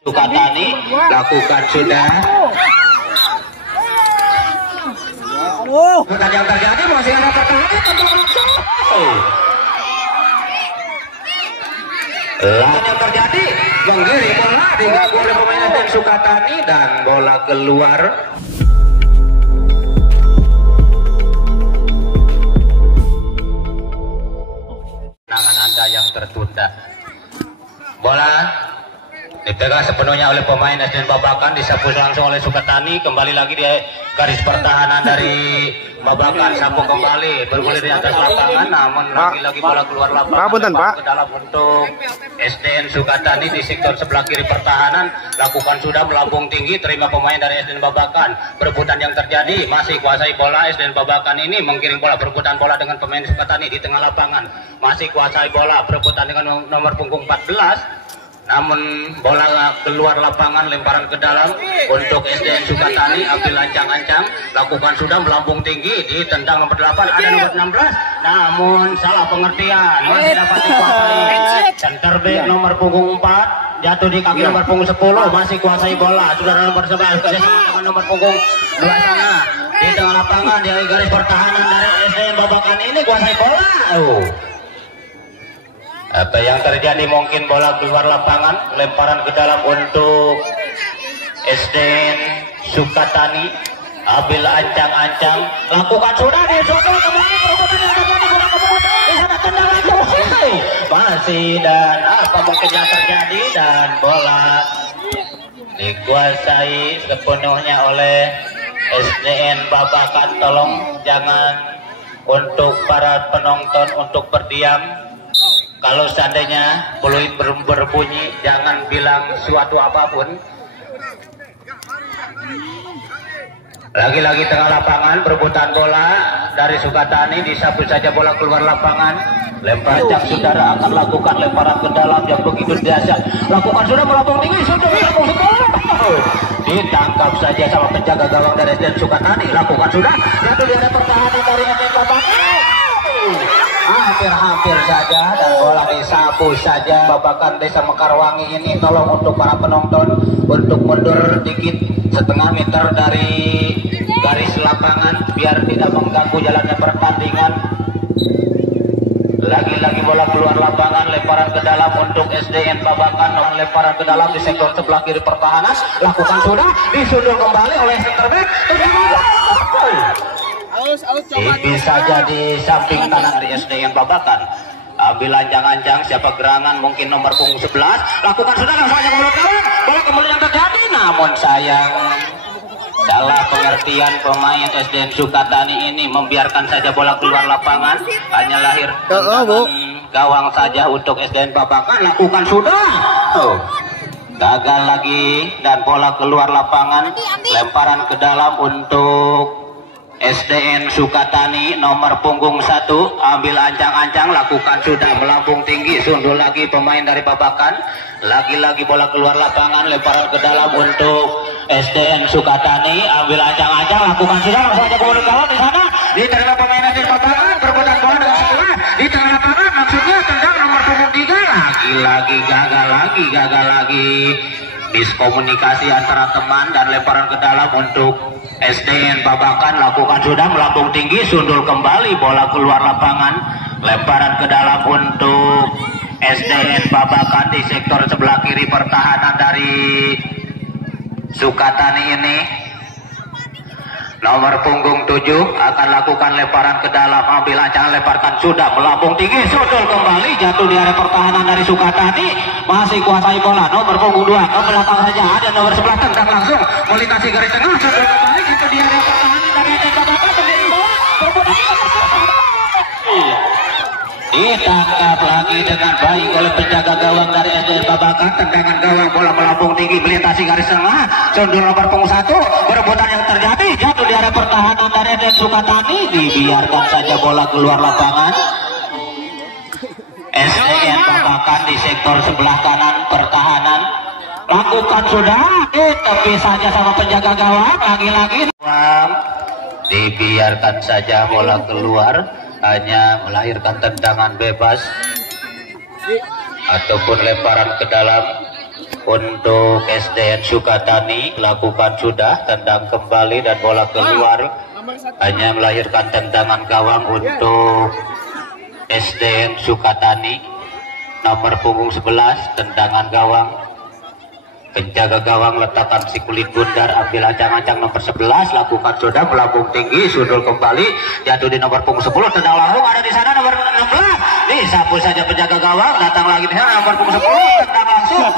Sukatani lakukan sudah. Dan yang terjadi masih ada pertahanan yang terjadi menggiring bola diganggu oleh pemain dan Sukatani dan bola keluar. Tangan Anda yang tertunda. Bola dipegang sepenuhnya oleh pemain SDN Babakan, disapu langsung oleh Sukatani, kembali lagi di garis pertahanan dari Babakan, sapu kembali bergulir di atas lapangan, namun lagi-lagi bola keluar lapangan ke dalam untuk SDN Sukatani di sektor sebelah kiri pertahanan, lakukan sudah melambung tinggi, terima pemain dari SDN Babakan, perebutan yang terjadi, masih kuasai bola SDN Babakan ini, menggiring bola, perebutan bola dengan pemain Sukatani di tengah lapangan, masih kuasai bola, perebutan dengan nomor punggung 14, namun bola keluar lapangan, lemparan ke dalam untuk SDN Sukatani, ambil ancang-ancang, lakukan sudah melambung tinggi, ditendang nomor 8, ada nomor 16, namun salah pengertian, masih dapat dikuasai, center back nomor punggung 4, jatuh di kaki nomor punggung 10, masih kuasai bola, sudah nomor 11, dengan nomor punggung 2 sana, di tengah lapangan, di garis pertahanan dari SDN Babakan ini kuasai bola. Apa yang terjadi, mungkin bola keluar lapangan, lemparan ke dalam untuk SDN Sukatani, ambil ancang-ancang, lakukan sudah, disodol kembali, perebutan yang terjadi, bola kemudian di sana tendang lagi, masih, dan apa mungkin yang terjadi, dan bola dikuasai sepenuhnya oleh SDN Babakan. Tolong jangan untuk para penonton untuk berdiam. Kalau seandainya peluit berbunyi, jangan bilang suatu apapun. Lagi-lagi tengah lapangan, perebutan bola dari Sukatani, disapu saja bola keluar lapangan. Lempar yang saudara akan lakukan lemparan ke dalam yang begitu biasa. Lakukan sudah melambung tinggi, sudah melambung ditangkap saja sama penjaga gawang dari SDN Sukatani. Lakukan sudah, jatuh di area pertahanan dari SDN Babakan. Hampir saja, dan bola disapu saja. Babakan Desa Mekarwangi ini, tolong untuk para penonton untuk mundur dikit setengah meter dari garis lapangan biar tidak mengganggu jalannya pertandingan. Lagi-lagi bola keluar lapangan, lemparan ke dalam untuk SDN Babakan, lemparan ke dalam di sektor sebelah kiri pertahanan, lakukan sudah, disundul kembali oleh center back. Tipis saja di samping kanan dari SDN Babakan, ambil ancang-ancang, siapa gerangan, mungkin nomor punggung 11, lakukan sudah, langsung saja bola kawan, bola kemudian terjadi, namun sayang, salah pengertian pemain SDN Sukatani ini, membiarkan saja bola keluar lapangan, hanya lahir gawang saja untuk SDN Babakan. Lakukan sudah, gagal lagi, dan bola keluar lapangan, lemparan ke dalam untuk SDN Sukatani nomor punggung 1, ambil ancang-ancang, lakukan sudah, melambung tinggi, sundul lagi pemain dari Babakan. Lagi-lagi bola keluar lapangan, lemparan ke dalam untuk SDN Sukatani, ambil ancang-ancang, lakukan sudah, langsung aja ke gawang di sana, diterima pemain dari Babakan, perebutan bola dengan sebelah di tengah lapangan, maksudnya tendang nomor punggung 3, lagi-lagi gagal lagi, miskomunikasi antara teman dan lemparan ke dalam untuk SDN Babakan. Lakukan sudah, melambung tinggi, sundul kembali, bola keluar lapangan, lemparan ke dalam untuk SDN Babakan di sektor sebelah kiri pertahanan dari Sukatani ini. Nomor punggung 7 akan lakukan lemparan ke dalam, ambil ancang, lemparkan sudah, melambung tinggi, sundul kembali, jatuh di area pertahanan dari Sukatani, masih kuasai bola, nomor punggung 2 ke belakang saja, ada nomor 11, tendang langsung, melintasi garis tengah, sundul kembali, jatuh di area pertahanan dari SDN Babakan, menjadi bola, ditangkap lagi dengan baik oleh penjaga gawang dari SDN Babakan. Tendangan gawang, bola melambung tinggi, melintasi garis tengah, sundul nomor punggung 1, perebutan yang terjadi, jatuh di area pertahanan dari SDN Sukatani, dibiarkan saja bola keluar lapangan. SDN Babakan di sektor sebelah kanan pertahanan, lakukan sudah, tapi saja sama penjaga gawang, lagi-lagi dibiarkan saja bola keluar, hanya melahirkan tendangan bebas ataupun lemparan ke dalam untuk SDN Sukatani lakukan sudah, tendang kembali dan bola keluar, hanya melahirkan tendangan gawang untuk SDN Sukatani. Nomor punggung 11 tendangan gawang, penjaga gawang letakkan si kulit bundar, ambil ancang-ancang nomor 11, lakukan sudah, melambung tinggi, sundul kembali, jatuh di nomor punggung 10, tendang langsung, ada di sana nomor 16, disapu saja penjaga gawang, datang lagi di sana nomor punggung 10, tendang langsung,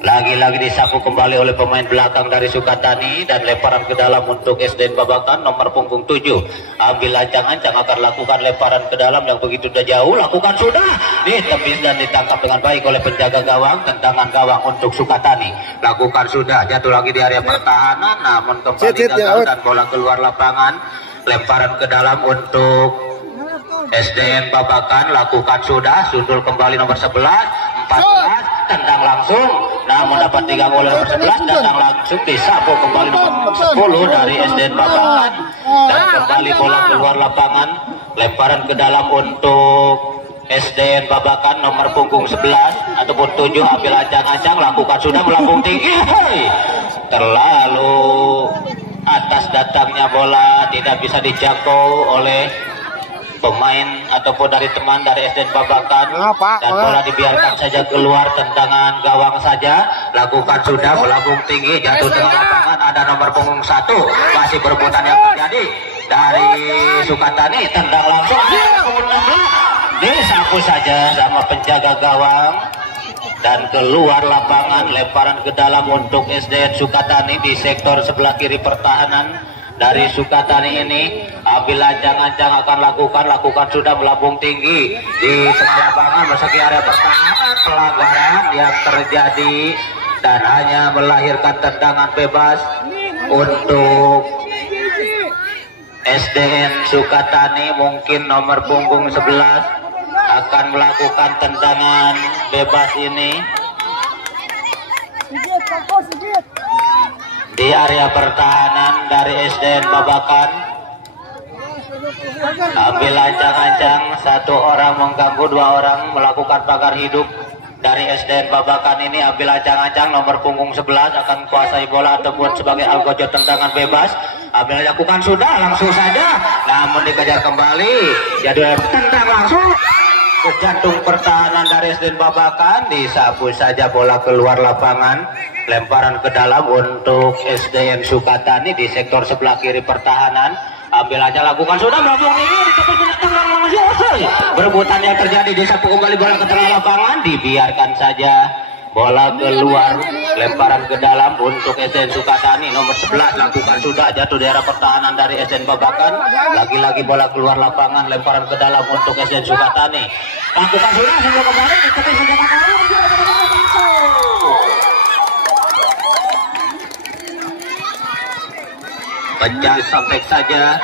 lagi-lagi disapu kembali oleh pemain belakang dari Sukatani dan lemparan ke dalam untuk SDN Babakan nomor punggung 7, ambil ancang-ancang, akan lakukan lemparan ke dalam yang begitu jauh, lakukan sudah, ditepis dan ditangkap dengan baik oleh penjaga gawang, tendangan gawang untuk Sukatani, lakukan sudah, jatuh lagi di area pertahanan, namun kembali gagal dan bola keluar lapangan, lemparan ke dalam untuk SDN Babakan, lakukan sudah, sundul kembali nomor 11, 14, tendang langsung, namun dapat diganggu oleh nomor 11, tendang langsung, disapu kembali nomor 10 dari SDN Babakan, dan kembali bola keluar lapangan, lemparan ke dalam untuk SDN Babakan nomor punggung 11 ataupun 7, ambil ancang-ancang, lakukan sudah, melambung tinggi, terlalu atas datangnya bola, tidak bisa dijangkau oleh pemain ataupun dari teman dari SDN Babakan, dan bola dibiarkan saja keluar, tendangan gawang saja, lakukan sudah, melambung tinggi, jatuh tengah lapangan, ada nomor punggung 1, masih berebutan yang terjadi dari Sukatani, tendang langsung, disapu saja sama penjaga gawang dan keluar lapangan, lemparan ke dalam untuk SDN Sukatani di sektor sebelah kiri pertahanan dari Sukatani ini, ambil ancang-ancang, akan lakukan sudah, melambung tinggi di tengah lapangan, memasuki area pertahanan, pelanggaran yang terjadi dan hanya melahirkan tendangan bebas untuk SDN Sukatani. Mungkin nomor punggung 11 akan melakukan tendangan bebas ini di area pertahanan dari SDN Babakan. Ambil ancang-ancang, satu orang mengganggu, dua orang melakukan pagar hidup dari SDN Babakan ini. Ambil ancang-ancang, nomor punggung 11 akan kuasai bola ataupun sebagai algojo tendangan bebas. Ambil lakukan sudah, langsung saja, namun dikejar kembali, jadi tendang langsung ke jantung pertahanan dari SDN Babakan, disapu saja, bola keluar lapangan, lemparan ke dalam untuk SDN Sukatani di sektor sebelah kiri pertahanan. Ambil aja, lakukan sudah, melambung tinggi, ditepis tendang langsung, berebutan yang terjadi, disapu kembali bola ke tengah lapangan, dibiarkan saja, bola keluar, lemparan ke dalam untuk SDN Sukatani nomor 11, lakukan sudah, jatuh di area pertahanan dari SDN Babakan, lagi-lagi bola keluar lapangan, lemparan ke dalam untuk SDN Sukatani, lakukan sudah, sebelum kembali ditepis tendang pecah sobek saja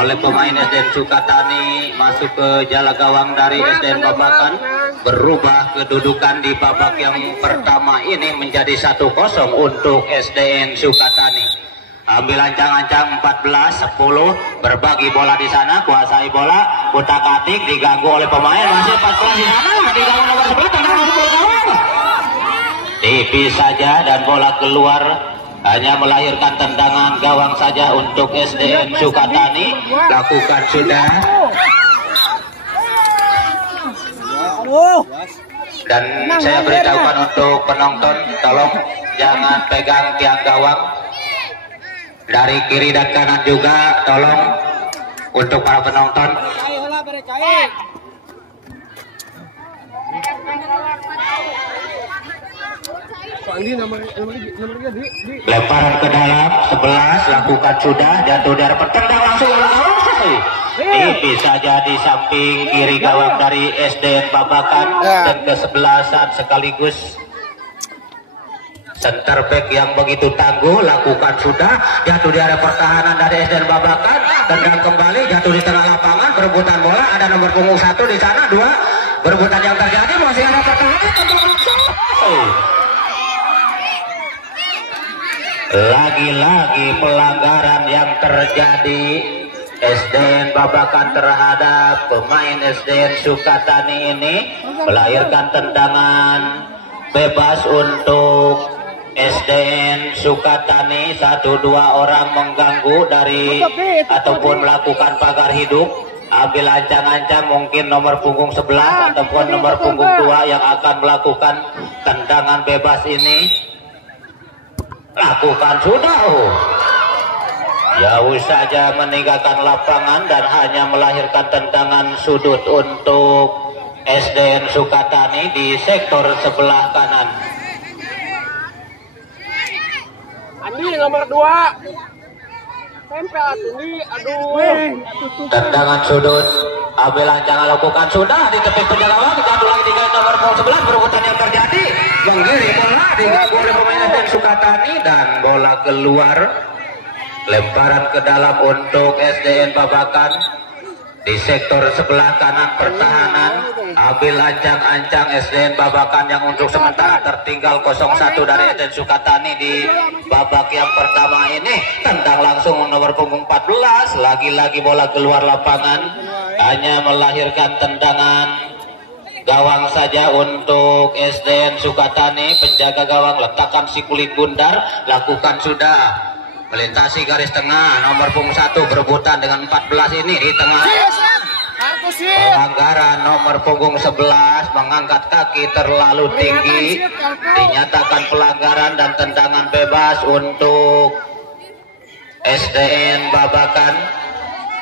oleh pemain SDN Sukatani, masuk ke jala gawang dari SDN Babakan, berubah kedudukan di babak yang pertama ini menjadi 1-0 untuk SDN Sukatani. Ambil ancang-ancang 14-10, berbagi bola di sana, kuasai bola, utak-atik, diganggu oleh pemain, masih 14 di sana, diganggu nomor 11, tendang langsung gawang, tipis saja dan bola keluar, hanya melahirkan tendangan gawang saja untuk SDN Sukatani, lakukan sudah, dan saya beritahukan untuk penonton, tolong jangan pegang tiang gawang dari kiri dan kanan juga, tolong untuk para penonton. Lemparan ke dalam 11, lakukan sudah, jatuh dari tendang langsung, tipis saja di samping kiri gawang dari SDN Babakan, dan kesebelasan sekaligus center back yang begitu tangguh, lakukan sudah, jatuh di area pertahanan dari SDN Babakan, tendang kembali, jatuh di tengah lapangan, berebutan bola, ada nomor punggung 1 di sana, 2, berebutan yang terjadi, masih ada pertahanan, lagi-lagi pelanggaran yang terjadi SDN Babakan terhadap pemain SDN Sukatani ini, melahirkan tendangan bebas untuk SDN Sukatani. 1-2 orang mengganggu dari ataupun melakukan pagar hidup. Ambil ancang-ancang mungkin nomor punggung 11 ataupun nomor punggung 2 yang akan melakukan tendangan bebas ini. Lakukan sudah. Jauh saja meninggalkan lapangan dan hanya melahirkan tendangan sudut untuk SDN Sukatani di sektor sebelah kanan. Andi nomor 2. Tempel ini, aduh. Tendangan sudut. Ambil ancang lakukan sudah di tepi penjaga gawang. Kita lagi tinggal nomor 11. Perebutan yang terjadi. Menggiring bola diganggu oleh pemain SDN Sukatani dan bola keluar. Lemparan ke dalam untuk SDN Babakan di sektor sebelah kanan pertahanan. Ambil ancang-ancang SDN Babakan yang untuk sementara tertinggal 0-1 dari SDN Sukatani di babak yang pertama ini. Tendang langsung nomor punggung 14. Lagi-lagi bola keluar lapangan. Hanya melahirkan tendangan gawang saja untuk SDN Sukatani. Penjaga gawang letakkan si kulit bundar. Lakukan sudah. Melintasi garis tengah nomor punggung 1 berebutan dengan 14 ini di tengah. Pelanggaran nomor punggung 11 mengangkat kaki terlalu tinggi. Dinyatakan pelanggaran dan tendangan bebas untuk SDN Babakan.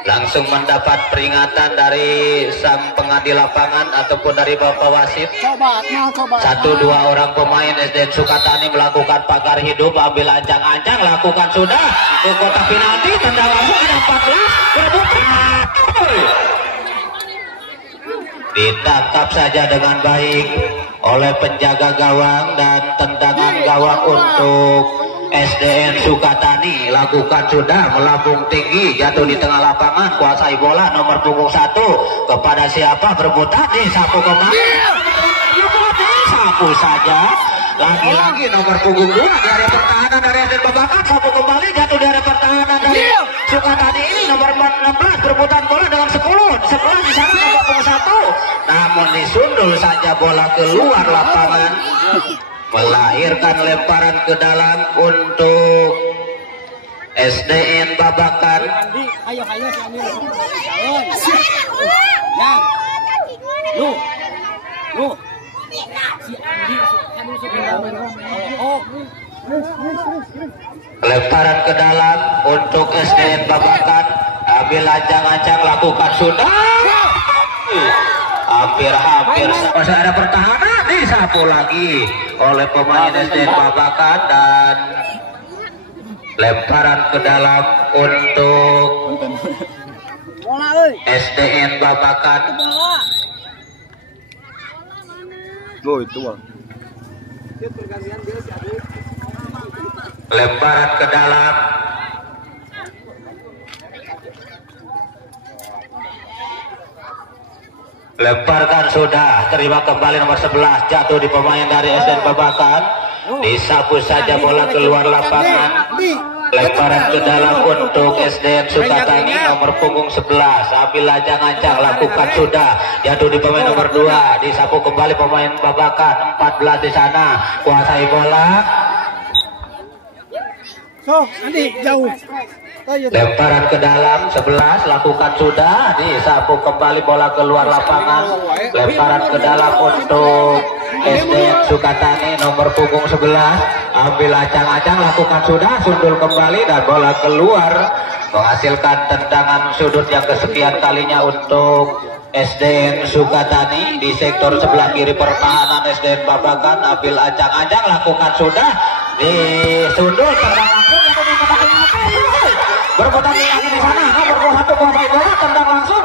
Langsung mendapat peringatan dari sang pengadil lapangan ataupun dari Bapak Wasit. 1-2 orang pemain SDN Sukatani melakukan pagar hidup. Ambil ancang-ancang, lakukan sudah ke kotak penalti. Tendang langsung ada 14 berebutan. Ditangkap saja dengan baik oleh penjaga gawang dan tendangan gawang untuk SDN Sukatani. Lakukan sudah, melambung tinggi, jatuh di tengah lapangan, kuasai bola nomor punggung 1 kepada siapa berebutan, disapu kembali, sapu saja. Lagi-lagi nomor punggung 2 di area pertahanan dari SDN Babakan, sapu kembali, jatuh di area pertahanan dari Sukatani ini nomor 16 berebutan bola dengan 10 di sana nomor punggung 1, namun disundul saja bola keluar lapangan. Melahirkan lemparan ke dalam untuk SDN Babakan. Ayo si Andi. Yang. Lu. Si Andi. Oh. Lemparan ke dalam untuk SDN Babakan. Ambil ancang-ancang, lakukan sudah. Hampir masih ada pertahanan, disapu lagi oleh pemain SDN Babakan dan lemparan ke dalam untuk SDN Babakan. Lemparan ke dalam. Lemparkan sudah, terima kembali nomor 11, jatuh di pemain dari SDN Babakan. Disapu saja bola keluar lapangan. Lemparan ke dalam untuk SDN Sukatani nomor punggung 11. Ambil ancang-ancang, lakukan sudah, jatuh di pemain nomor 2. Disapu kembali pemain Babakan, 14 di sana, kuasai bola. Andi jauh. Lemparan ke dalam 11, lakukan sudah, disapu kembali bola keluar lapangan. Lemparan ke dalam untuk SDN Sukatani nomor punggung 11. Ambil ancang-ancang, lakukan sudah, sundul kembali dan bola keluar, menghasilkan tendangan sudut yang kesekian kalinya untuk SDN Sukatani di sektor sebelah kiri pertahanan SDN Babakan. Ambil ancang-ancang, lakukan sudah, disundul, tendang langsung atau di kotak penalti. Berputar lagi di sana, nomor 1 kuasai bola, tendang langsung.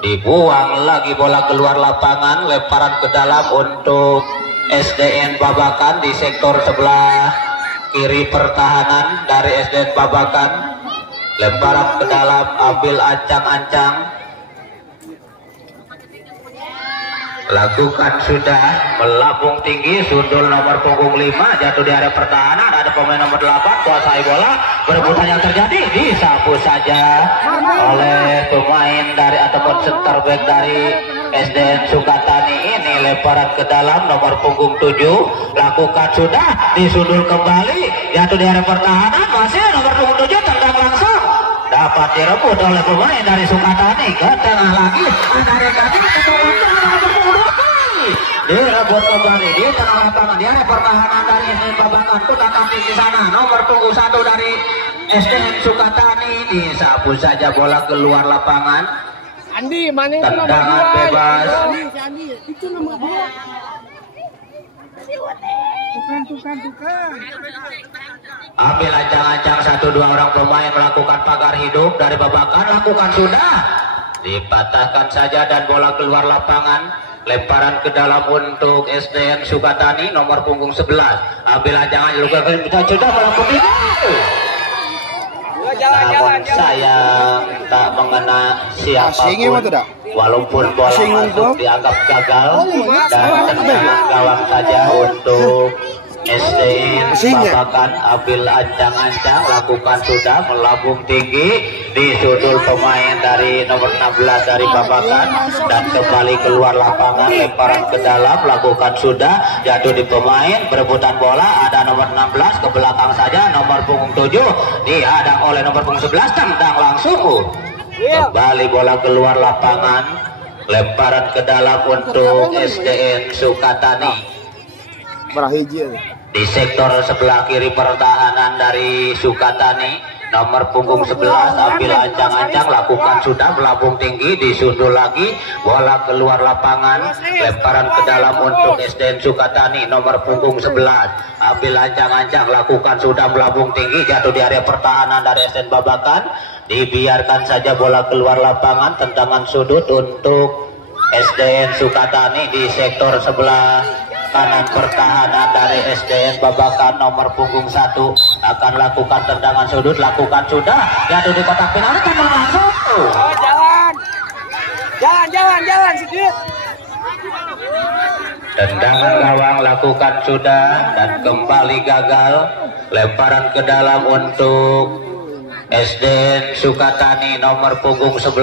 Dibuang lagi bola keluar lapangan. Lemparan ke dalam untuk SDN Babakan di sektor sebelah kiri pertahanan dari SDN Babakan. Lemparan ke dalam, ambil ancang-ancang, lakukan sudah, melambung tinggi, sundul nomor punggung 5, jatuh di area pertahanan. Ada pemain nomor 8 kuasai bola, berebutan yang terjadi, disapu saja oleh pemain dari ataupun center back dari SDN Sukatani ini lemparan ke dalam nomor punggung 7 lakukan sudah disundul kembali jatuh di area pertahanan masih nomor punggung 7 tendang langsung dapat direbut oleh pemain dari Sukatani ke tengah lagi direbut kembali di tengah lapangan di area pertahanan dari SDN Babakan putakan di sana nomor punggung 1 dari SDN Sukatani disapu saja bola keluar lapangan. Andi, mana itu nomor Tendangan 2? bebas. Andi, itu nomor 2. Tukan. Ambil ancang-ancang 1-2 orang pemain melakukan pagar hidup dari Babakan lakukan sudah dipatahkan saja dan bola keluar lapangan lemparan ke dalam untuk SDN Sukatani nomor punggung 11 ambil ancang-ancang sudah melakukan namun sayang tak mengena siapapun walaupun bola masuk dianggap gagal dan tendangan gawang saja untuk SDN Babakan ambil ancang-ancang lakukan sudah melambung tinggi disundul pemain dari nomor 16 dari Babakan dan kembali keluar lapangan lemparan ke dalam lakukan sudah jatuh di pemain berebutan bola ada nomor 16 ke belakang saja nomor punggung 7 dihadang oleh nomor punggung 11 tendang langsung kembali bola keluar lapangan lemparan ke dalam untuk SDN Sukatani di sektor sebelah kiri pertahanan dari Sukatani nomor punggung 11 ambil ancang-ancang lakukan sudah melambung tinggi disundul lagi bola keluar lapangan lemparan ke dalam untuk SDN Sukatani nomor punggung 11 ambil ancang-ancang lakukan sudah melambung tinggi jatuh di area pertahanan dari SDN Babakan dibiarkan saja bola keluar lapangan tendangan sudut untuk SDN Sukatani di sektor sebelah kanan pertahanan dari SDN Babakan nomor punggung 1 akan lakukan tendangan sudut lakukan sudah jatuh di kotak penalti tendang langsung jalan sedikit tendangan gawang lakukan sudah dan kembali gagal lemparan ke dalam untuk SDN Sukatani nomor punggung 11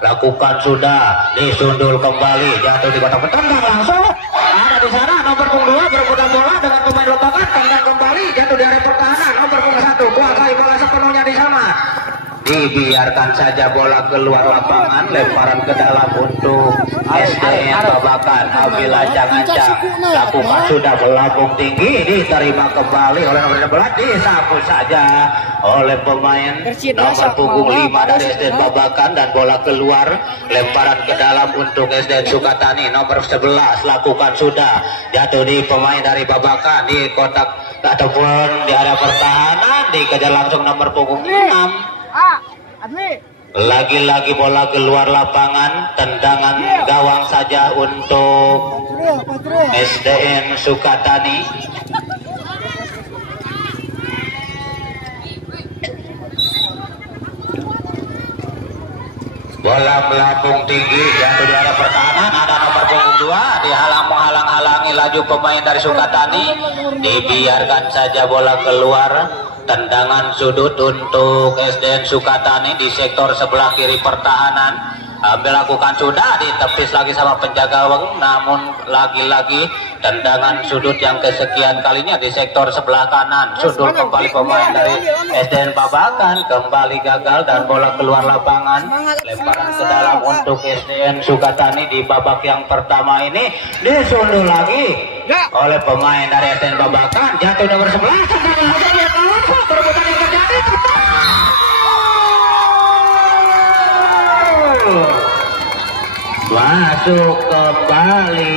lakukan sudah disundul kembali jatuh di kotak tendang langsung ada di sana nomor punggung 2 berebutan bola dengan pemain Babakan tendang kembali jatuh dari pertahanan nomor punggung 1 kuasai bola sepenuhnya di sana dibiarkan saja bola keluar lapangan lemparan ke dalam untuk SDN Babakan ambil ancang-ancang lakukan sudah melambung tinggi diterima kembali oleh nomor 11 disapu saja oleh pemain nomor punggung 5 dari SDN Babakan dan bola keluar lemparan ke dalam untuk SDN Sukatani nomor 11 lakukan sudah jatuh di pemain dari Babakan di kotak ataupun di area pertahanan dikejar langsung nomor punggung 6 lagi-lagi bola keluar lapangan tendangan gawang saja untuk SDN Sukatani bola melambung tinggi jatuh di area pertahanan ada nomor punggung 2 menghalang-halangi laju pemain dari Sukatani dibiarkan saja bola keluar tendangan sudut untuk SDN Sukatani di sektor sebelah kiri pertahanan melakukan sudah ditepis lagi sama penjaga gawang namun lagi-lagi tendangan sudut yang kesekian kalinya di sektor sebelah kanan sundul kembali pemain dari SDN Babakan kembali gagal dan bola keluar lapangan lemparan ke dalam untuk SDN Sukatani di babak yang pertama ini disundul lagi oleh pemain dari SDN Babakan jatuh nomor 11 berebutan yang terjadi masuk kembali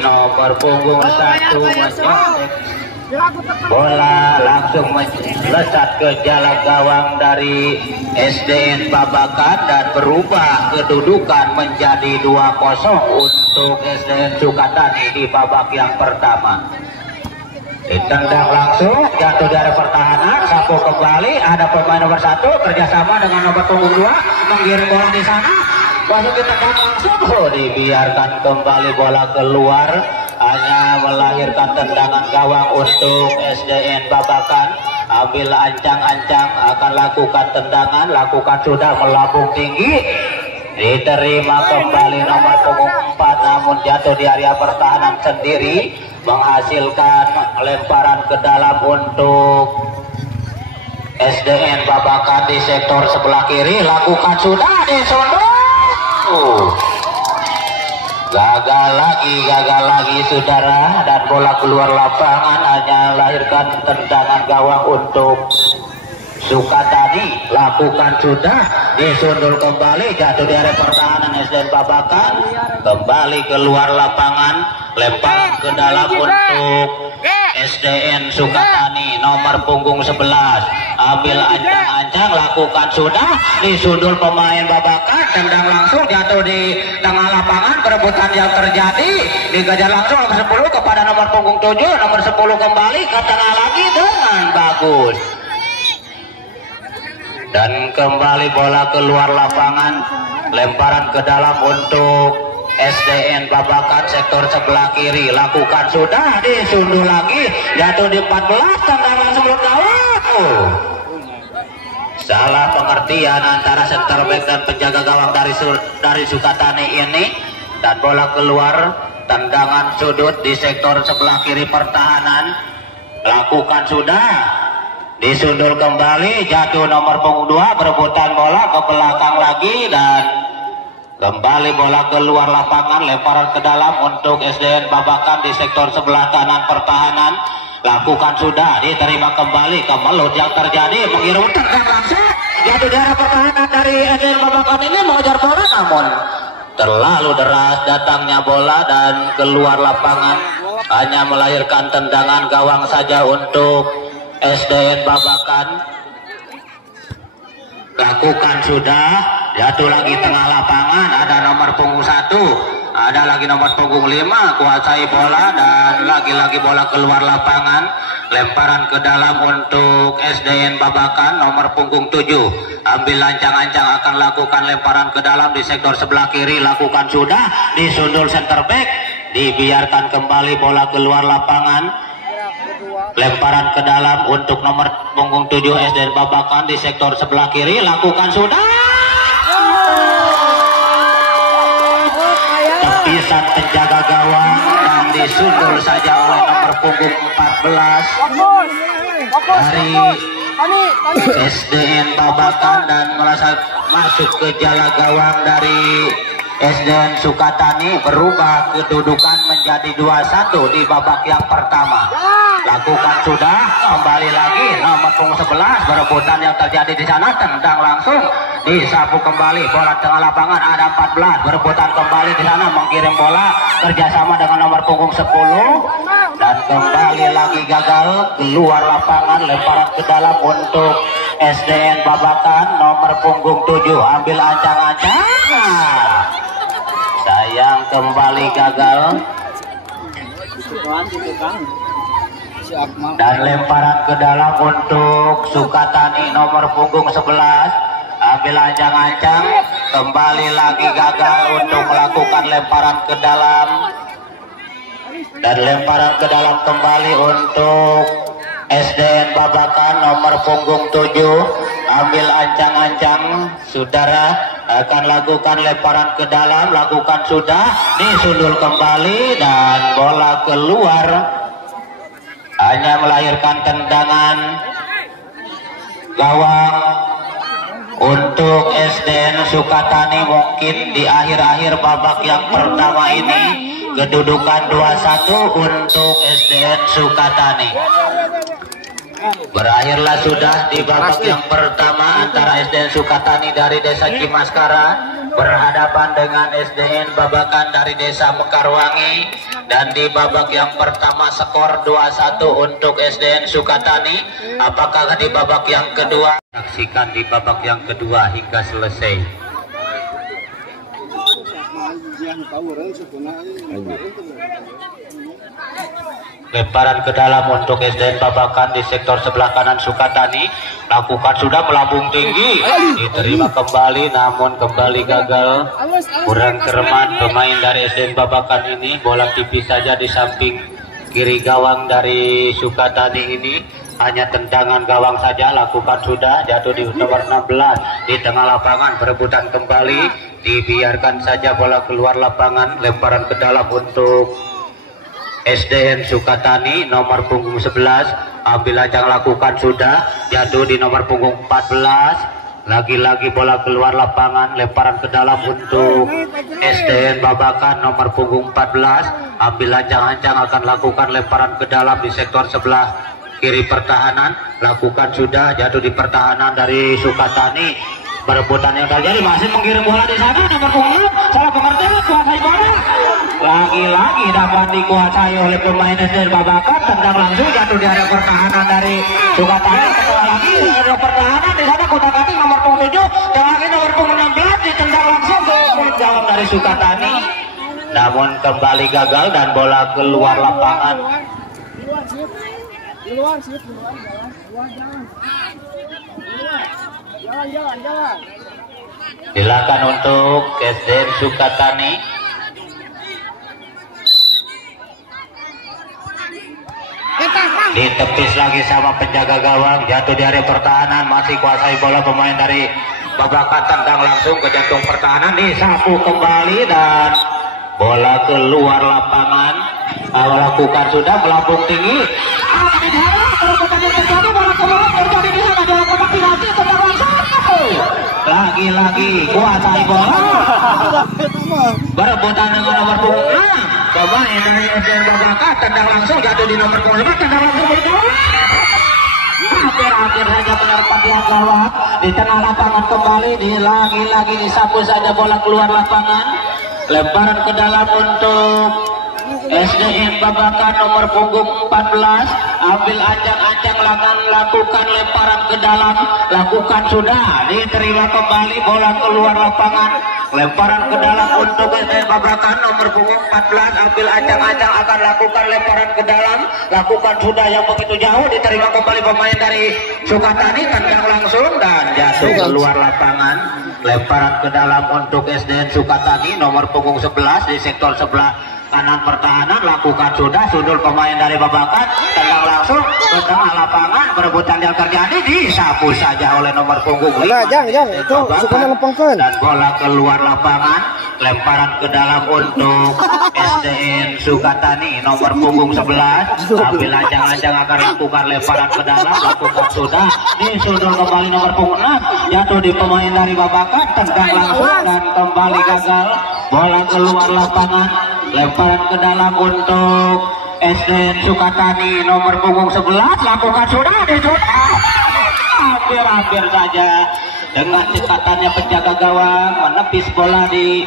nomor punggung 1 mencetak bola langsung melesat ke jalan gawang dari SDN Babakan dan berubah kedudukan menjadi 2-0 untuk SDN Sukatani di babak yang pertama. Ditendang langsung jatuh dari pertahanan sapu kembali ada pemain nomor 1 kerjasama dengan nomor punggung 2 menggiring bola di sana masuk ditendang langsung dibiarkan kembali bola keluar hanya melahirkan tendangan gawang untuk SDN Babakan ambil ancang-ancang akan lakukan tendangan lakukan sudah melambung tinggi diterima kembali nomor punggung 4 namun jatuh di area pertahanan sendiri, menghasilkan lemparan ke dalam untuk SDN Babakan di sektor sebelah kiri. Lakukan sudah disundul, gagal lagi saudara, dan bola keluar lapangan, hanya melahirkan tendangan gawang untuk Sukatani. Lakukan sudah disundul kembali, jatuh di area pertahanan SDN Babakan, kembali keluar lapangan, lempar ke dalam untuk SDN Sukatani nomor punggung 11, ambil ancang-ancang, lakukan sudah disundul pemain Babakan, tendang langsung jatuh di tengah lapangan. Perebutan yang terjadi dikejar langsung nomor 10 kepada nomor punggung 7, nomor 10 kembali ke tengah lagi dengan bagus, dan kembali bola keluar lapangan, lemparan ke dalam untuk SDN Babakan sektor sebelah kiri. Lakukan sudah disundul lagi, jatuh di 14, tendang langsung ke gawang. Salah pengertian antara center back dan penjaga gawang dari Sukatani ini, dan bola keluar, tendangan sudut di sektor sebelah kiri pertahanan. Lakukan sudah disundul kembali, jatuh nomor punggung 2, berebutan bola ke belakang lagi, dan kembali bola keluar lapangan, lemparan ke dalam untuk SDN Babakan di sektor sebelah kanan pertahanan. Lakukan sudah diterima kembali, kemelut yang terjadi, mengirim tendang langsung, jatuh di area pertahanan dari SDN Babakan ini, mengejar bola namun terlalu deras datangnya bola dan keluar lapangan, hanya melahirkan tendangan gawang saja untuk SDN Babakan. Lakukan sudah, jatuh lagi tengah lapangan, ada nomor punggung 1, ada lagi nomor punggung 5, kuasai bola, dan lagi-lagi bola keluar lapangan, lemparan ke dalam untuk SDN Babakan nomor punggung 7, ambil ancang-ancang, akan lakukan lemparan ke dalam di sektor sebelah kiri. Lakukan sudah disundul center back, dibiarkan kembali bola keluar lapangan, lemparan ke dalam untuk nomor punggung 7 SDN Babakan di sektor sebelah kiri. Lakukan sudah, tepisan penjaga gawang, dan disundul saja oleh nomor punggung 14 dari SDN Babakan, dan merasa masuk ke jala gawang dari SDN Sukatani, berubah kedudukan menjadi 2-1 di babak yang pertama. Lakukan sudah, kembali lagi nomor punggung 11, berebutan yang terjadi di sana, tendang langsung, disapu kembali, bola tengah lapangan, ada 14, berebutan kembali di sana, mengirim bola kerjasama dengan nomor punggung 10, dan kembali lagi gagal, keluar lapangan, lemparan ke dalam untuk SDN Babakan nomor punggung 7, ambil ancang-ancang, sayang kembali gagal, dan lemparan ke dalam untuk Sukatani nomor punggung 11, ambil ancang-ancang, kembali lagi gagal untuk melakukan lemparan ke dalam, dan lemparan ke dalam kembali untuk SDN Babakan nomor punggung 7, ambil ancang-ancang, saudara akan lakukan lemparan ke dalam, lakukan sudah, disundul kembali, dan bola keluar, hanya melahirkan tendangan gawang untuk SDN Sukatani. Mungkin di akhir-akhir babak yang pertama ini kedudukan 2-1 untuk SDN Sukatani. Berakhirlah sudah di babak yang pertama antara SDN Sukatani dari Desa Cimaskara berhadapan dengan SDN Babakan dari Desa Mekarwangi, dan di babak yang pertama skor 2-1 untuk SDN Sukatani. Apakah di babak yang kedua? Saksikan di babak yang kedua hingga selesai. Lemparan ke dalam untuk SDN Babakan di sektor sebelah kanan Sukatani, lakukan sudah, melambung tinggi, diterima kembali namun kembali gagal, kurang cermat pemain dari SDN Babakan ini. Bola tipis saja di samping kiri gawang dari Sukatani ini, hanya tendangan gawang saja. Lakukan sudah, jatuh di nomor 16 di tengah lapangan, perebutan kembali, dibiarkan saja bola keluar lapangan, lemparan ke dalam untuk SDN Sukatani nomor punggung 11. Ambil ancang, lakukan sudah, jatuh di nomor punggung 14. Lagi-lagi bola keluar lapangan, lemparan ke dalam untuk SDN Babakan nomor punggung 14. Ambil ancang-ancang, akan lakukan lemparan ke dalam di sektor sebelah kiri pertahanan. Lakukan sudah, jatuh di pertahanan dari Sukatani. Perebutan yang terjadi, masih mengirim bola di sana nomor punggung 6. Salah pengertian, kuasai bola. Lagi-lagi dapat dikuasai oleh pemain SDN Babakan. Tendang langsung, jatuh di area pertahanan dari Sukatani. Ketua lagi area pertahanan di sana kotak-atik nomor punggung 7. Dan lagi nomor punggung 16 ditendang langsung ke jawab dari Sukatani. Namun kembali gagal dan bola keluar lapangan. Keluar, jalan. Silakan untuk SDN Sukatani. Ditepis lagi sama penjaga gawang, jatuh di area pertahanan, masih kuasai bola pemain dari Babakan. Tendang langsung ke jantung pertahanan, disapu kembali dan bola keluar lapangan. Lakukan sudah, melambung tinggi. Lagi-lagi kuasai bola. Berebutan dengan nomor punggung 6. Pemain dari SDN Babakan, tendang langsung, jatuh di nomor punggung 5. Tendang langsung bergawang. Hampir saja menyerempet yang gawang. Di tengah lapangan kembali, lagi-lagi disapu saja bola keluar lapangan. Lemparan ke dalam untuk SDN Babakan nomor punggung 14. Ambil ancang-ancang, lakukan lemparan ke dalam, lakukan sudah, diterima kembali, bola keluar lapangan. Lemparan ke dalam untuk SDN Babakan nomor punggung 14. Ambil ancang-ancang, akan lakukan lemparan ke dalam, lakukan sudah yang begitu jauh, diterima kembali pemain dari Sukatani. Tendang langsung dan jatuh keluar lapangan. Lemparan ke dalam untuk SDN Sukatani nomor punggung 11 di sektor sebelah kanan pertahanan. Lakukan sudah, sundul pemain dari Babakan. Tendang langsung ke tengah lapangan. Perebutan yang terjadi, disapu saja oleh nomor punggung 5. Jangan, itu suka melempengkan. Dan bola keluar lapangan. Lemparan ke dalam untuk SDN Sukatani nomor punggung 11. Ambil ancang-ancang, akan lakukan lemparan ke dalam, lakukan sudah, disundul kembali nomor punggung 6. Jatuh di pemain dari Babakan. Tendang langsung dan kembali gagal. Bola keluar lapangan. Lemparan ke dalam untuk SDN Sukatani nomor punggung 11. Lakukan sudah, hampir saja dengan cekatannya penjaga gawang menepis bola di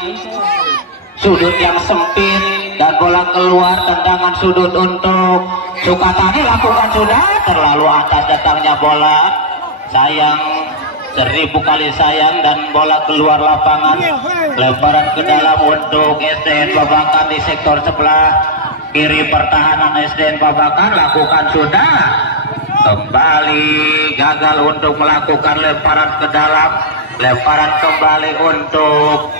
sudut yang sempit dan bola keluar. Tendangan sudut untuk Sukatani. Lakukan sudah, terlalu atas datangnya bola, sayang, 1000 kali sayang, dan bola keluar lapangan. Lemparan ke dalam untuk SDN Babakan di sektor sebelah kiri pertahanan SDN Babakan. Lakukan sudah, kembali gagal untuk melakukan lemparan ke dalam. Lemparan kembali untuk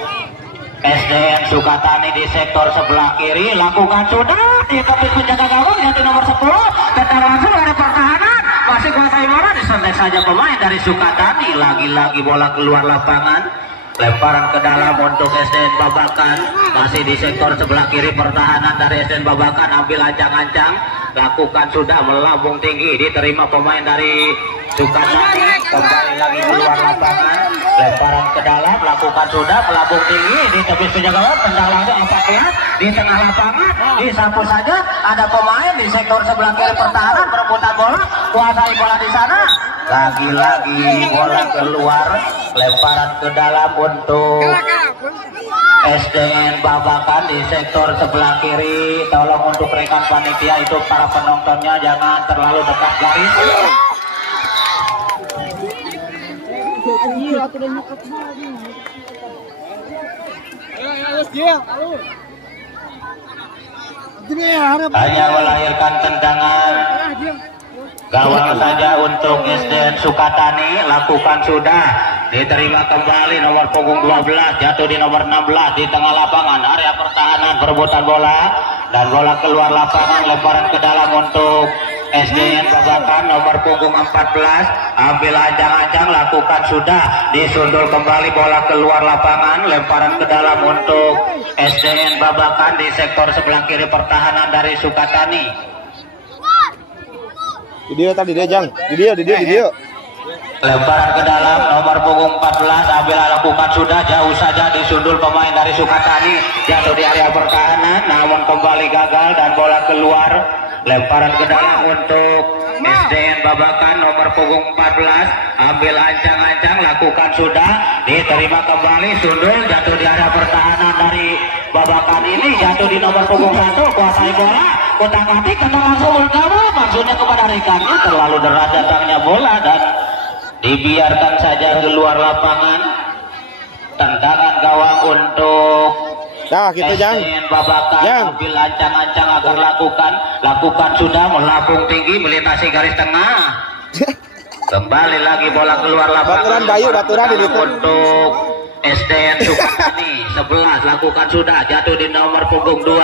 SDN Sukatani di sektor sebelah kiri. Lakukan sudah, ditepis penjaga gawang, jadi nomor 10. Tendang langsung dari pertahanan, masih kuasai bola, disontek saja pemain dari Sukatani. Lagi-lagi bola keluar lapangan. Lemparan ke dalam untuk SDN Babakan, masih di sektor sebelah kiri pertahanan dari SDN Babakan. Ambil ancang-ancang, lakukan sudah, melambung tinggi, diterima pemain dari Sukatani. Kembali lagi keluar lapangan. Lemparan ke dalam, lakukan sudah, melambung tinggi, ditepis penjaga gawang. Tendang langsung 14 di tengah lapangan, disapu saja. Ada pemain di sektor sebelah kiri pertahanan berebutan bola, kuasai bola di sana. Lagi-lagi bola keluar. Lemparan ke dalam untuk SDN Babakan di sektor sebelah kiri. Tolong untuk rekan panitia itu, para penontonnya jangan terlalu dekat garis. Hanya melahirkan tendangan gawang saja untuk SDN Sukatani. Lakukan sudah, diterima kembali nomor punggung 12, jatuh di nomor 16 di tengah lapangan area pertahanan. Perebutan bola dan bola keluar lapangan. Lemparan ke dalam untuk SDN Babakan nomor punggung 14 ambil ancang-ancang, lakukan sudah, disundul kembali bola keluar lapangan, lemparan ke dalam untuk SDN Babakan di sektor sebelah kiri pertahanan dari Sukatani. Di dia tadi dia Jang, di dia. Lemparan ke dalam nomor punggung 14 ambil, lakukan sudah, jauh saja, disundul pemain dari Sukatani, jatuh di area pertahanan namun kembali gagal dan bola keluar. Lemparan ke dalam untuk SDN Babakan nomor punggung 14 ambil ancang-ancang, lakukan sudah, diterima kembali, sundul, jatuh di area pertahanan dari Babakan ini, jatuh di nomor punggung 1, kuasai bola, kotak-katik, kena langsung bergabung, maksudnya kepada rekannya, terlalu deras datangnya bola dan dibiarkan saja keluar lapangan. Tendangan gawang untuk kita Jang. SDN Babakan, ambil ancang-ancang agar lakukan sudah, melambung tinggi, melintasi garis tengah. Kembali lagi bola keluar lapangan. Baturan untuk SDN Sukatani 11, lakukan sudah, jatuh di nomor punggung 2,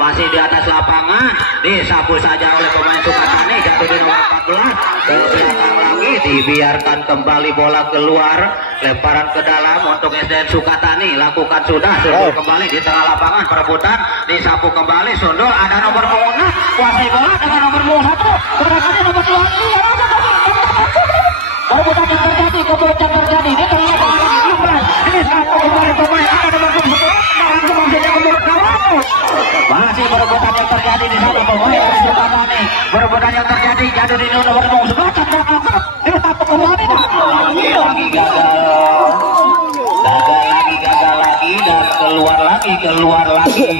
masih di atas lapangan, disapu saja oleh pemain Sukatani, jatuh di nomor 14, ke belakang lagi, dibiarkan kembali bola keluar. Lemparan ke dalam untuk SDN Sukatani, lakukan sudah, sundul kembali di tengah lapangan, perebutan, disapu kembali, sundul, ada nomor punggung 6, kuasai bola dengan nomor punggung 1, berangkatnya nomor 2, perebutan yang terjadi, kebetulan terjadi, di tengah lapangan, ini satu kembali pemain, ada nomor punggung 1, masih berebutan yang terjadi di satu pemain dari Sukatani, berebutan yang terjadi, jatuh di nomor punggung 11, ini satu kembali, lagi gagal lagi dan keluar lagi.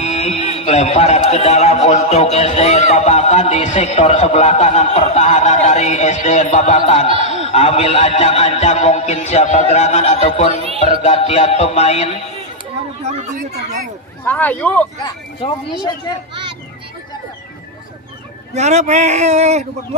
Lemparan ke dalam untuk SDN Babakan di sektor sebelah kanan pertahanan dari SDN Babakan. Ambil ancang-ancang, mungkin siapa gerangan ataupun pergantian pemain. Ayo. Biar nomor 2.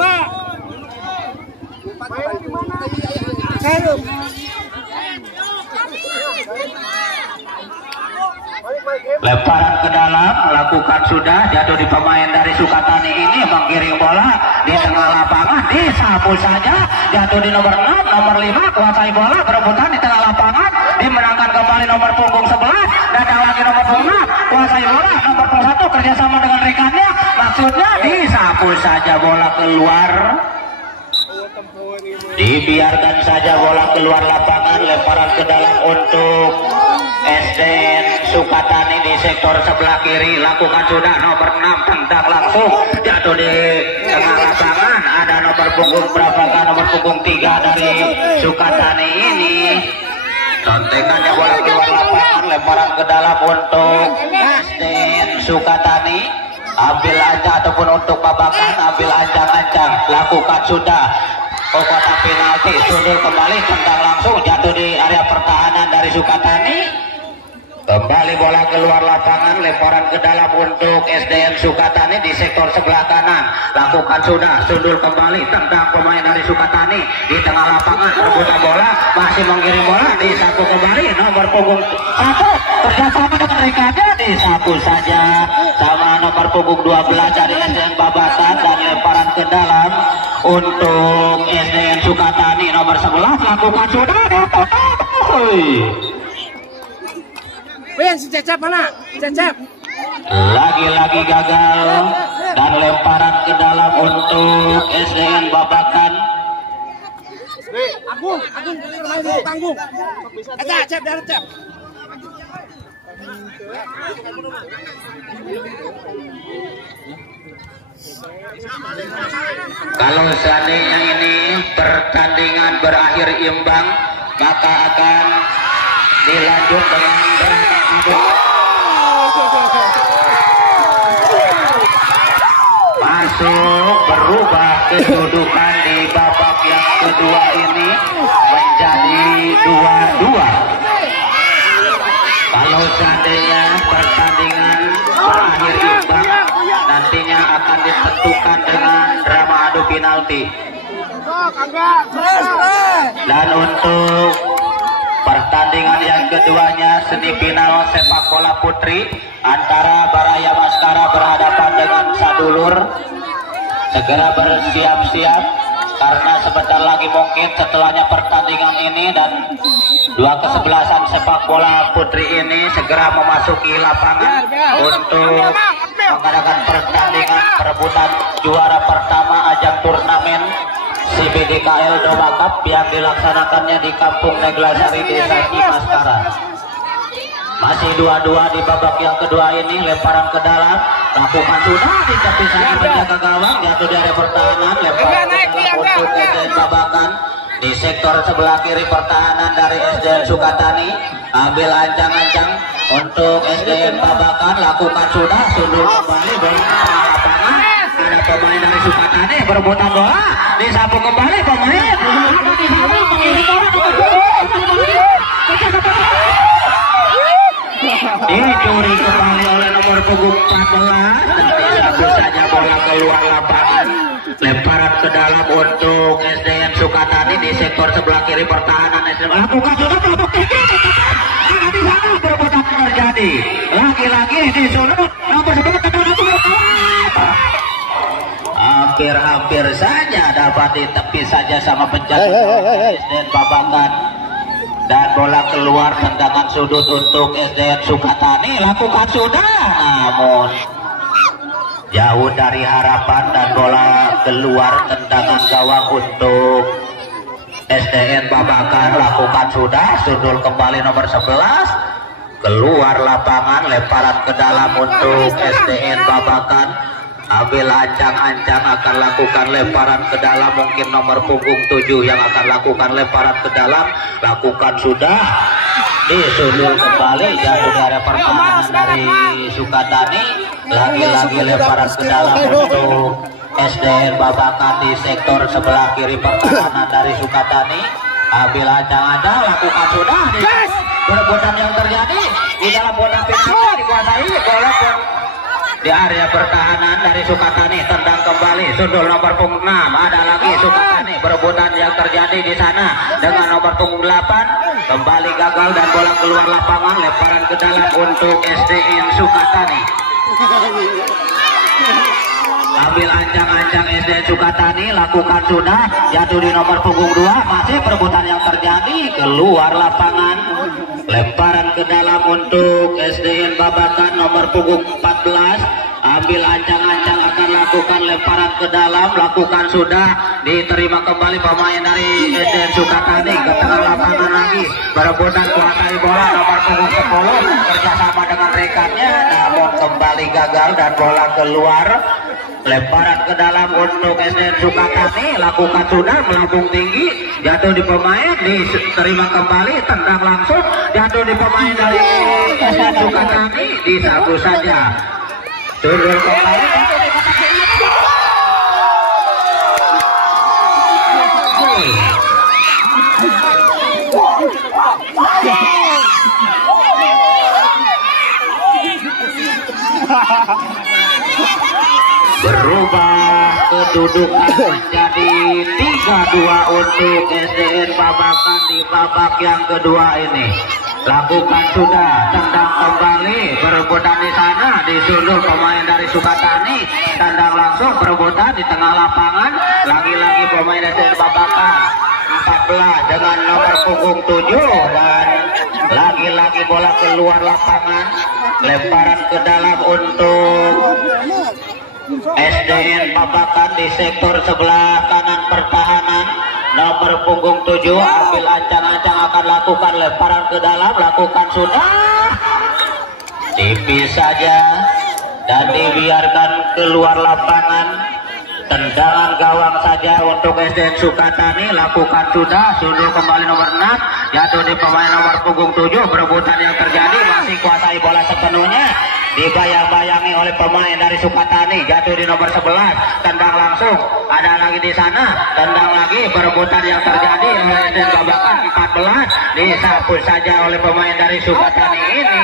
Lemparan ke dalam, lakukan sudah, jatuh di pemain dari Sukatani ini, menggiring bola di tengah lapangan, disapu saja, jatuh di nomor 6, nomor 5, kuasai bola, berebutan di tengah lapangan, dimenangkan kembali nomor punggung 11, datang lagi nomor punggung 6, kuasai bola, nomor punggung 1, kerjasama dengan rekannya, maksudnya disapu saja bola keluar. Dibiarkan saja bola keluar lapangan, lemparan ke dalam untuk SDN Sukatani di sektor sebelah kiri, lakukan sudah, nomor 6, tendang langsung, jatuh di tengah lapangan, ada nomor punggung berapakah, nomor punggung 3 dari Sukatani ini, contekannya bola keluar lapangan, lemparan ke dalam untuk SDN Sukatani, ambil ancang ataupun untuk Babakan, ambil ancang-ancang, lakukan sudah, kotak penalti, sundul kembali, tendang langsung, jatuh di area pertahanan dari Sukatani. Kembali bola keluar lapangan, lemparan ke dalam untuk SDN Sukatani di sektor sebelah kanan, lakukan sudah, sundul kembali, tendang pemain dari Sukatani di tengah lapangan, rebutan bola, masih menggiring bola, disapu kembali, nomor punggung 1, kerjasama dengan rekannya, disapu saja sama nomor punggung 12 dari SDN Babakan, dan lemparan ke dalam untuk SDN Sukatani nomor 11, lakukan sudah, Si Cecep mana? Cecep. Lagi-lagi gagal dan lemparan ke dalam untuk SDN Babakan. Agung tanggung. Cep dari Cep. Kalau seandainya ini pertandingan berakhir imbang, maka akan dilanjut dengan masuk, berubah kedudukan di babak yang kedua ini menjadi 2-2. Kalau seandainya pertandingan berakhir imbang, nantinya akan ditentukan dengan drama adu penalti. Dan untuk pertandingan yang keduanya, semifinal sepak bola putri antara Baraya Maskara berhadapan dengan Sadulur. segera bersiap-siap karena sebentar lagi mungkin setelahnya pertandingan ini dan dua kesebelasan sepak bola putri ini segera memasuki lapangan untuk mengadakan pertandingan perebutan juara pertama ajang turnamen CBDKL Doma Cup yang dilaksanakannya di Kampung Neglasari Desa Cimaskara. Masih 2-2 di babak yang kedua ini, lemparan ke dalam, lakukan sudah di tepi sana penjaga gawang, jatuh dari pertahanan, lemparan ke dalam untuk SDN Babakan di sektor sebelah kiri pertahanan dari SDN Sukatani, ambil ancang-ancang untuk SDN Babakan, lakukan sudah, sundul kembali bola ke lapangan, ada pemain dari Sukatani berebutan bola, disapu kembali pemain, ada di sana mengirim bola dicuri kembali oleh nomor punggung 14, disapu saja bola keluar lapangan, lemparan ke dalam untuk SDN Sukatani di sektor sebelah kiri pertahanan SDN. Lakukan sudah pelopok tinggi, ada di sana perebutan terjadi, lagi-lagi disunut nomor 11 hampir saja dapat ditepis saja sama penjaga SDN Babakan. Dan bola keluar, tendangan sudut untuk SDN Sukatani, lakukan sudah, namun jauh dari harapan dan bola keluar, tendangan gawang untuk SDN Babakan, lakukan sudah, sundul kembali nomor 11, keluar lapangan, lemparan ke dalam untuk SDN Babakan, ambil ancang-ancang akan lakukan lemparan ke dalam, mungkin nomor punggung 7 yang akan lakukan lemparan ke dalam, lakukan sudah, disundul kembali, jatuh dari pertahanan dari Sukatani, lagi-lagi lemparan ke dalam untuk SDN Babakan di sektor sebelah kiri pertahanan dari Sukatani, ambil ancang-ancang, lakukan sudah, perebutan yang terjadi di dalam bola pintu dikuasai bola di area pertahanan dari Sukatani, tendang kembali, sundul nomor punggung 6, ada lagi Sukatani, perebutan yang terjadi di sana dengan nomor punggung 8, kembali gagal dan bola keluar lapangan, lemparan ke dalam untuk SDN Sukatani. Ambil ancang-ancang SDN Sukatani, lakukan sudah, jatuh di nomor punggung 2, masih perebutan yang terjadi, keluar lapangan, lemparan ke dalam untuk SDN Babakan nomor punggung 14, ambil ancang-ancang akan lakukan lemparan ke dalam, lakukan sudah, diterima kembali pemain dari SDN Sukatani ke tengah lapangan lagi, berebutan kuasai bola nomor punggung 10 kerjasama dengan rekannya, namun kembali gagal dan bola keluar, lemparan ke dalam untuk SDN Sukatani, lakukan sudah, melambung tinggi, jatuh di pemain, diterima kembali, tendang langsung, jatuh di pemain dari SDN Sukatani, disapu saja, turun kembali, berubah kedudukan menjadi 3-2 untuk SDN Babakan di babak yang kedua ini. Lakukan sudah, tendang kembali, perebutan di sana, disundul pemain dari Sukatani, tendang langsung, perebutan di tengah lapangan, lagi-lagi pemain SDN Babakan 14 dengan nomor punggung 7 dan lagi-lagi bola keluar lapangan, lemparan ke dalam untuk SDN Babakan di sektor sebelah kanan pertahanan, nomor punggung 7, ambil ancang-ancang akan lakukan lemparan ke dalam, lakukan sudah, tipis saja dan dibiarkan keluar lapangan, tendangan gawang saja untuk SDN Sukatani, lakukan sudah, sundul kembali nomor 6, jatuh di pemain nomor punggung 7, perebutan yang terjadi, masih kuasai bola sepenuhnya, dibayang-bayangi oleh pemain dari Sukatani, jatuh di nomor 11, tendang langsung, ada lagi di sana, tendang lagi, perebutan yang terjadi oleh SDN Babakan 14, disapu saja oleh pemain dari Sukatani ini,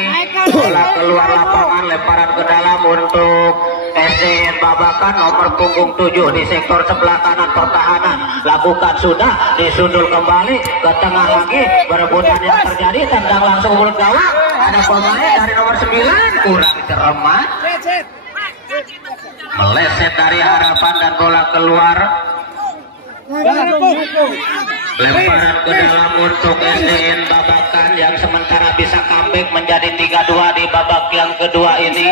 bola keluar lapangan, lemparan ke dalam untuk SDN Babakan nomor punggung 7 di sektor sebelah kanan pertahanan, lakukan sudah, disundul kembali ke tengah lagi, perebutan yang terjadi, tendang langsung mulut gawang, ada pemain dari nomor 9 kurang cermat, meleset dari harapan dan bola keluar. Lemparan ke dalam untuk SDN Babakan yang sementara bisa comeback menjadi 3-2 di babak yang kedua ini.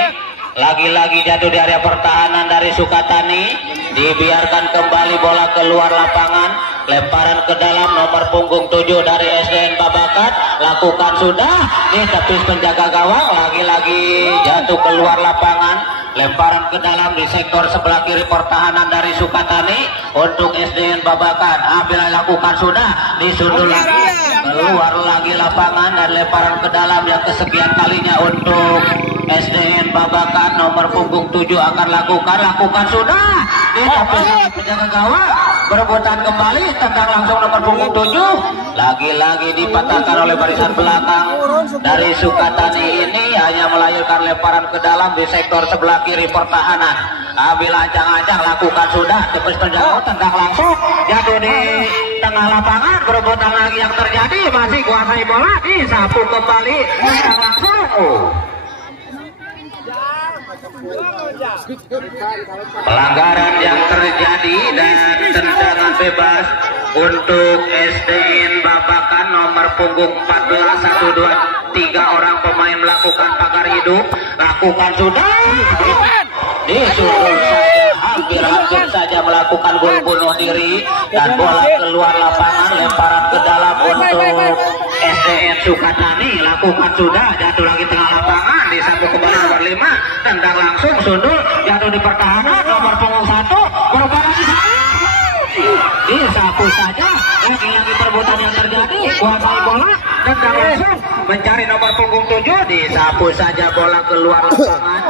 Lagi-lagi jatuh di area pertahanan dari Sukatani, dibiarkan kembali bola keluar lapangan. Lemparan ke dalam nomor punggung 7 dari SDN Babakan, lakukan sudah di tepis penjaga gawang, lagi-lagi jatuh keluar lapangan. Lemparan ke dalam di sektor sebelah kiri pertahanan dari Sukatani untuk SDN Babakan, apabila lakukan sudah disundul lagi, keluar lagi lapangan dan lemparan ke dalam yang kesekian kalinya untuk SDN Babakan nomor punggung 7 akan lakukan sudah di tepis penjaga gawang, berebutan kembali, tendang langsung nomor punggung 7, lagi-lagi dipatahkan oleh barisan belakang dari Sukatani ini, hanya melahirkan lemparan ke dalam di sektor sebelah kiri pertahanan. Ambil ancang-ancang, lakukan sudah, tepis penjaga, tendang langsung, jatuh di tengah lapangan, berebutan lagi yang terjadi, masih kuasai bola, disapu kembali, tendang langsung. Pelanggaran yang terjadi dan tendangan bebas untuk SDN Babakan nomor punggung 14, 1, 2, 3 orang pemain melakukan pagar hidup, lakukan sudah, disusul saja, hampir saja melakukan gol bunuh diri dan bola keluar lapangan. Lemparan ke dalam untuk SDN Sukatani, lakukan sudah, jatuh lagi tengah lapangan, disapu kembali nomor 5, tendang langsung, sundul, jatuh di pertahanan nomor punggung 1, berubah lagi, disapu saja, lagi-lagi perebutan yang terjadi, kuasai bola, tendang langsung, mencari nomor punggung 7, disapu saja, bola keluar lapangan.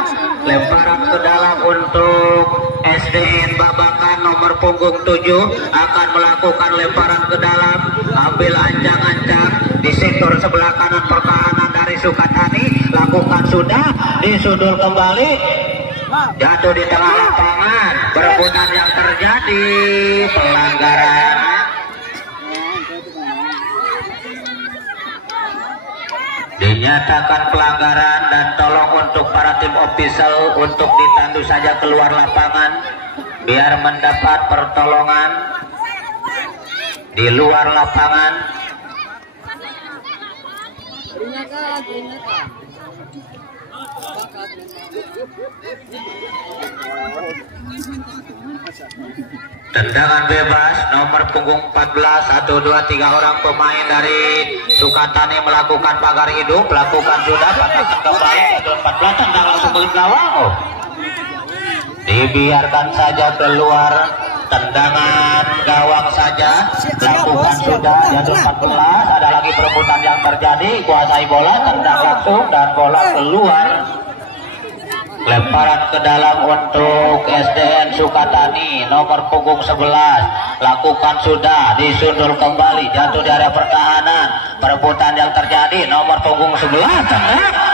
Lemparan ke dalam untuk SDN Babakan nomor punggung 7 akan melakukan lemparan ke dalam, ambil ancang-ancang di sektor sebelah kanan pertahanan dari Sukatani, lakukan sudah, disundul kembali, jatuh di tengah lapangan, perebutan yang terjadi, pelanggaran. Dinyatakan pelanggaran dan tolong untuk para tim official untuk ditandu saja keluar lapangan biar mendapat pertolongan di luar lapangan. Tendangan bebas nomor punggung 14, 1, 2, 3 orang pemain dari Sukatani melakukan pagar hidup, lakukan sudah, patahkan kembali, 14, tendang langsung balik gawang, dibiarkan saja keluar, tendangan gawang saja, lakukan sudah, jatuh 14, ada lagi perebutan yang terjadi, kuasai bola, tendang langsung dan bola keluar. Lemparan ke dalam untuk SDN Sukatani nomor punggung 11, lakukan sudah, disundul kembali, jatuh di area pertahanan, perebutan yang terjadi, nomor punggung 11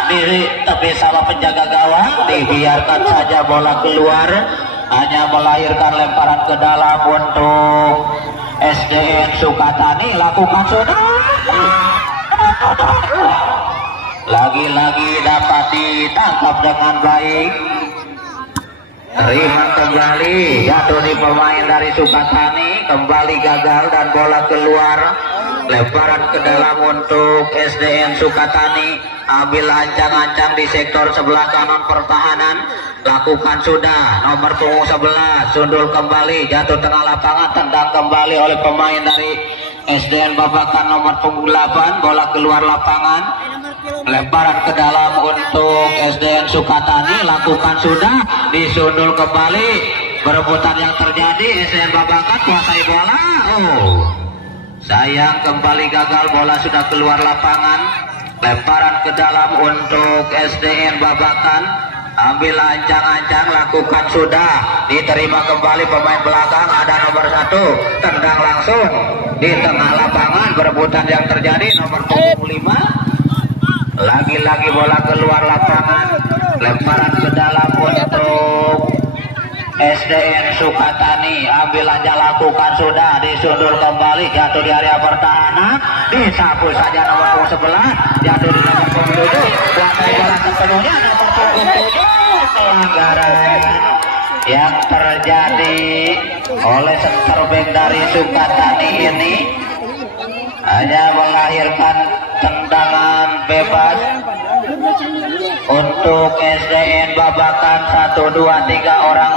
di tepi sama penjaga gawang, dibiarkan saja bola keluar, hanya melahirkan lemparan ke dalam untuk SDN Sukatani, lakukan sudah, lagi-lagi dapat ditangkap dengan baik, terima kembali, jatuh di pemain dari Sukatani, kembali gagal dan bola keluar. Lemparan ke dalam untuk SDN Sukatani, ambil ancang-ancang di sektor sebelah kanan pertahanan, lakukan sudah, nomor punggung 11, sundul kembali, jatuh tengah lapangan, tendang kembali oleh pemain dari SDN Babakan nomor punggung 8, bola keluar lapangan. Lemparan ke dalam untuk SDN Sukatani, lakukan sudah, disundul kembali, berebutan yang terjadi, SDN Babakan kuasai bola, sayang kembali gagal, bola sudah keluar lapangan. Lemparan ke dalam untuk SDN Babakan, ambil ancang-ancang, lakukan sudah, diterima kembali pemain belakang, ada nomor 1, tendang langsung di tengah lapangan, berebutan yang terjadi, nomor punggung 5, lagi-lagi bola keluar lapangan. Lemparan ke dalam untuk SDN Sukatani, ambil aja, lakukan sudah, disundul kembali, jatuh di area pertahanan, disapu saja nomor punggung 11, jatuh di nomor punggung 7, kuasai bola sepenuhnya nomor punggung 7, pelanggaran. yang terjadi oleh center back dari Sukatani ini hanya melahirkan tendangan bebas untuk SDN Babakan. 1, 2, 3 orang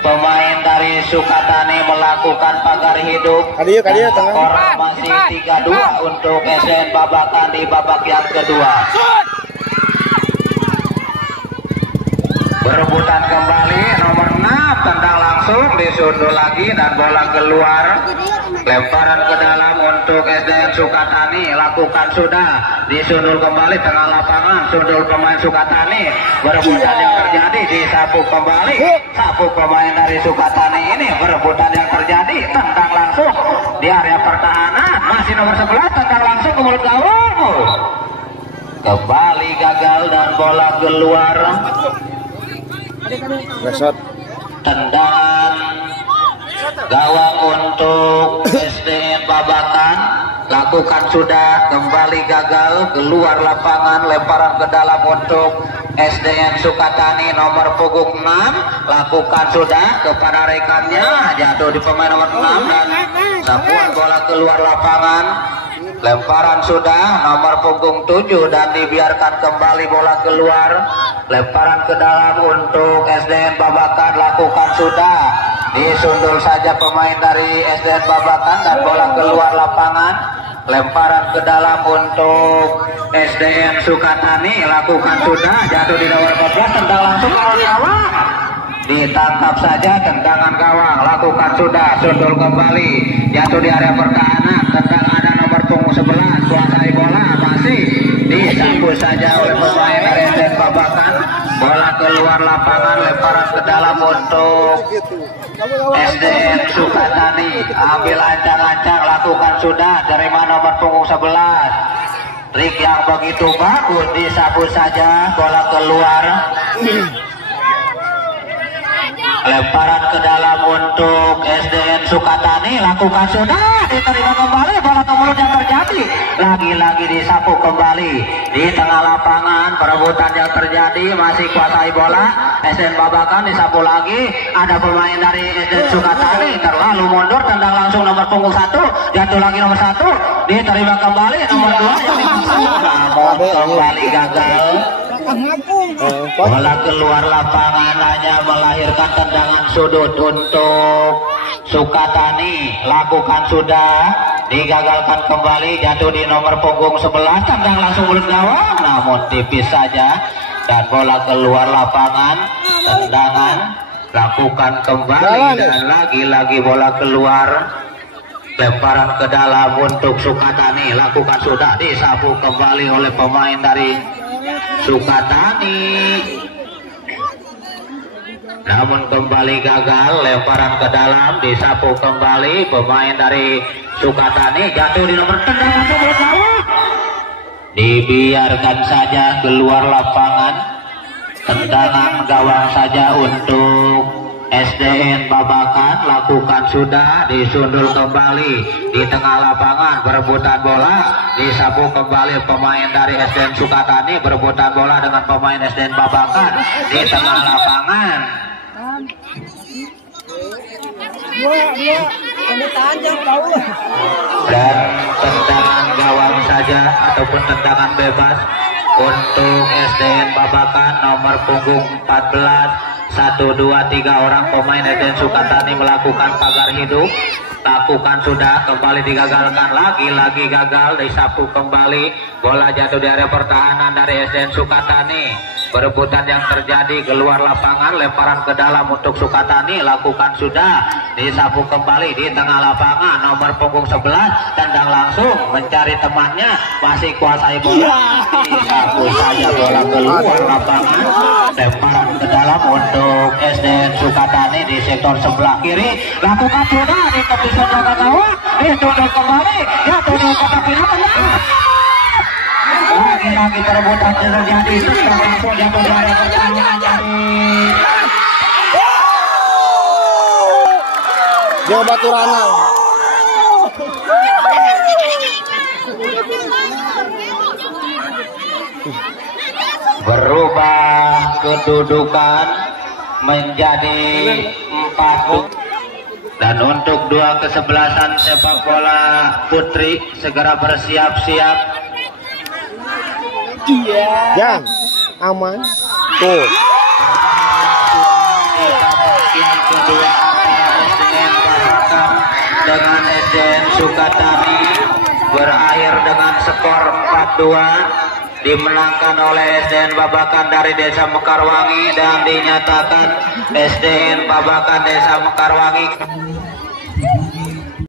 pemain dari Sukatani melakukan pagar hidup. Skor masih 3-2 untuk SDN Babakan di babak yang kedua. Berebutan kembali nomor 6, tendang langsung disundul lagi dan bola keluar. Lemparan ke dalam untuk SDN Sukatani, lakukan sudah, disundul kembali tengah lapangan, sundul pemain Sukatani. Berebutan yang terjadi, disapu kembali, sapu pemain dari Sukatani ini. Berebutan yang terjadi, tendang langsung di area pertahanan, masih nomor 11, tendang langsung ke mulut gawang. Kembali gagal dan bola keluar. Tendangan gawang untuk SDN Babakan, lakukan sudah, kembali gagal, keluar lapangan. Lemparan ke dalam untuk SDN Sukatani nomor punggung 6, lakukan sudah kepada rekannya, jatuh di pemain nomor 6 dan sapuan bola keluar lapangan. Lemparan sudah nomor punggung 7 dan dibiarkan kembali bola keluar. Lemparan ke dalam untuk SDN Babakan, lakukan sudah, disundul saja pemain dari SDN Babakan dan bola keluar lapangan. Lemparan ke dalam untuk SDN Sukatani, lakukan sudah, jatuh di nomor 14, tendang langsung ke gawang. Ditangkap saja tendangan gawang, lakukan sudah, sundul kembali, jatuh di area pertahanan, tendang ada nomor punggung 11, kuasai bola, masih disapu saja oleh pemain dari SDN Babakan. Bola keluar lapangan, lemparan ke dalam untuk SDN Sukatani, ambil ancang-ancang, lakukan sudah, terima nomor punggung 11. Trik yang begitu bagus, disapu saja, bola keluar. Lemparan ke dalam untuk SDN Sukatani, lakukan sudah, diterima kembali, bola ke mulut yang terjadi, lagi-lagi disapu kembali di tengah lapangan. Perebutan yang terjadi, masih kuasai bola SDN Babakan, disapu lagi, ada pemain dari SDN Sukatani terlalu mundur, tendang langsung nomor punggung 1, jatuh lagi nomor 1, diterima kembali nomor 2 yang dimaksud, namun kembali gagal. Bola keluar lapangan, hanya melahirkan tendangan sudut untuk Sukatani, lakukan sudah, digagalkan kembali, jatuh di nomor punggung 11, tendang langsung mulut gawang, namun tipis saja dan bola keluar lapangan. Tendangan, lakukan kembali dan lagi-lagi bola keluar. Lemparan ke dalam untuk Sukatani, lakukan sudah, disapu kembali oleh pemain dari Sukatani, namun kembali gagal. Lemparan ke dalam, disapu kembali pemain dari Sukatani, jatuh di nomor, tendang langsung mulut gawang, dibiarkan saja keluar lapangan. Tendangan gawang saja untuk SDN Babakan, lakukan sudah, disundul kembali di tengah lapangan. Berebutan bola, disapu kembali pemain dari SDN Sukatani, berebutan bola dengan pemain SDN Babakan di tengah lapangan. Dan tendangan gawang saja ataupun tendangan bebas untuk SDN Babakan nomor punggung 14. 1, 2, 3 orang pemain SDN Sukatani melakukan pagar hidup, lakukan sudah, kembali digagalkan, lagi-lagi gagal, disapu kembali, bola jatuh di area pertahanan dari SDN Sukatani. Berebutan yang terjadi, keluar lapangan, lemparan ke dalam untuk Sukatani, lakukan sudah, disapu kembali di tengah lapangan, nomor punggung 11, tendang langsung, mencari temannya, masih kuasai bola, disapu saja, bola keluar lapangan. Lemparan ke dalam untuk SDN Sukatani di sektor sebelah kiri, lakukan sudah, di tepi jaga gawang, ditunduk kembali, jatuh di kotak penalti. Lagi-lagi perebutan terjadi, tendang langsung jatuh di area pertahanan dari Jawa Baturana. berubah kedudukan menjadi 4. Dan untuk dua kesebelasan sepak bola putri segera bersiap-siap. Jang, aman. Tuh. Kita bagian kedua antara SDN Babakan dengan SDN Sukatani berakhir dengan skor 4-2 dimenangkan oleh SDN Babakan dari Desa Mekarwangi dan dinyatakan SDN Babakan Desa Mekarwangi